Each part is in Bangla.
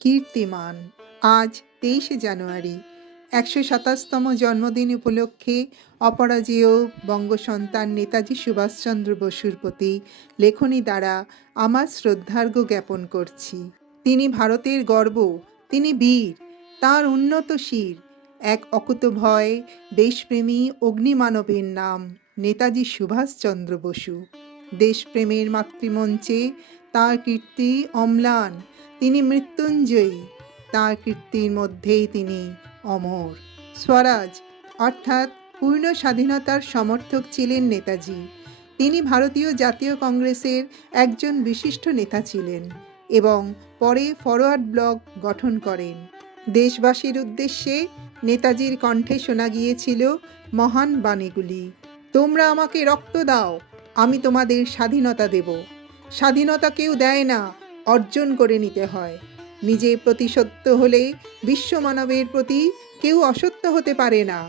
কীর্তিমান। আজ তেইশে জানুয়ারি, একশো সাতাশতম জন্মদিন উপলক্ষে অপরাজেয় বঙ্গসন্তান নেতাজি সুভাষচন্দ্র বসুর প্রতি লেখনী দ্বারা আমার শ্রদ্ধার্ঘ জ্ঞাপন করছি। তিনি ভারতের গর্ব, তিনি বীর, তার উন্নত শির, এক অকুতভয় দেশপ্রেমী অগ্নিমানবের নাম নেতাজি সুভাষচন্দ্র বসু। দেশপ্রেমের মাতৃমঞ্চে তার কীর্তি অম্লান তিনি মৃত্যুঞ্জয়ী। তার কীর্তির মধ্যেই তিনি অমর। স্বরাজ, অর্থাৎ পূর্ণ স্বাধীনতার সমর্থক ছিলেন নেতাজি। তিনি ভারতীয় জাতীয় কংগ্রেসের একজন বিশিষ্ট নেতা ছিলেন এবং পরে ফরওয়ার্ড ব্লক গঠন করেন। দেশবাসীর উদ্দেশ্যে নেতাজির কণ্ঠে শোনা গিয়েছিল মহান বাণীগুলি, তোমরা আমাকে রক্ত দাও, আমি তোমাদের স্বাধীনতা দেব। স্বাধীনতা কেউ দেয় না অর্জন করে নিতে হয়। নিজে প্রতি সত্য হলে বিশ্ব মানবের প্রতি কেউ অসত্য হতে পারে না,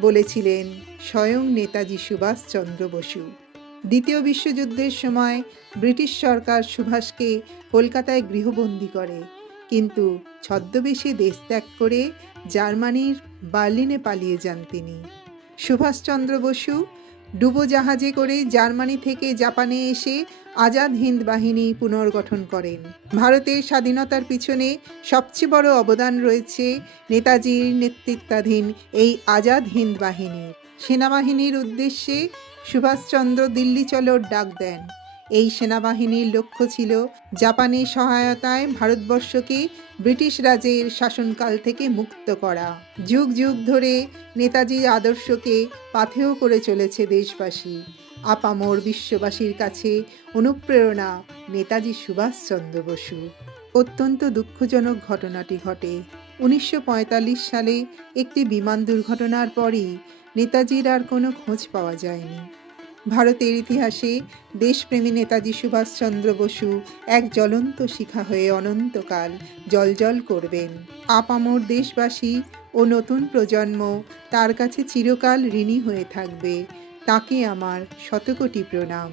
বলেছিলেন স্বয়ং নেতাজি সুভাষচন্দ্র বসু। দ্বিতীয় বিশ্বযুদ্ধের সময় ব্রিটিশ সরকার সুভাষকে কলকাতায় গৃহবন্দী করে, কিন্তু ছদ্মবেশে দেশ ত্যাগ করে জার্মানির বার্লিনে পালিয়ে যান তিনি। সুভাষচন্দ্র বসু ডুবোজাহাজে করে জার্মানি থেকে জাপানে এসে আজাদ হিন্দ বাহিনী পুনর্গঠন করেন। ভারতের স্বাধীনতার পিছনে সবচেয়ে বড় অবদান রয়েছে নেতাজির নেতৃত্বাধীন এই আজাদ হিন্দ বাহিনীর। সেনাবাহিনীর উদ্দেশ্যে সুভাষচন্দ্র দিল্লি চলোর ডাক দেন। এই সেনাবাহিনীর লক্ষ্য ছিল জাপানের সহায়তায় ভারতবর্ষকে ব্রিটিশ রাজের শাসনকাল থেকে মুক্ত করা। যুগ যুগ ধরে নেতাজির আদর্শকে পাথেয় করে চলেছে দেশবাসী। আপামর বিশ্ববাসীর কাছে অনুপ্রেরণা নেতাজি সুভাষচন্দ্র বসু। অত্যন্ত দুঃখজনক ঘটনাটি ঘটে। উনিশশো পঁয়তাল্লিশ সালে একটি বিমান দুর্ঘটনার পরই নেতাজির আর কোনো খোঁজ পাওয়া যায়নি। ভারতের ইতিহাসে দেশপ্রেমী নেতাজি সুভাষচন্দ্র বসু এক জ্বলন্ত শিখা হয়ে অনন্তকাল জলজল করবেন। আপামর দেশবাসী ও নতুন প্রজন্ম তার কাছে চিরকাল ঋণী হয়ে থাকবে। তাকে আমার শতকোটি প্রণাম।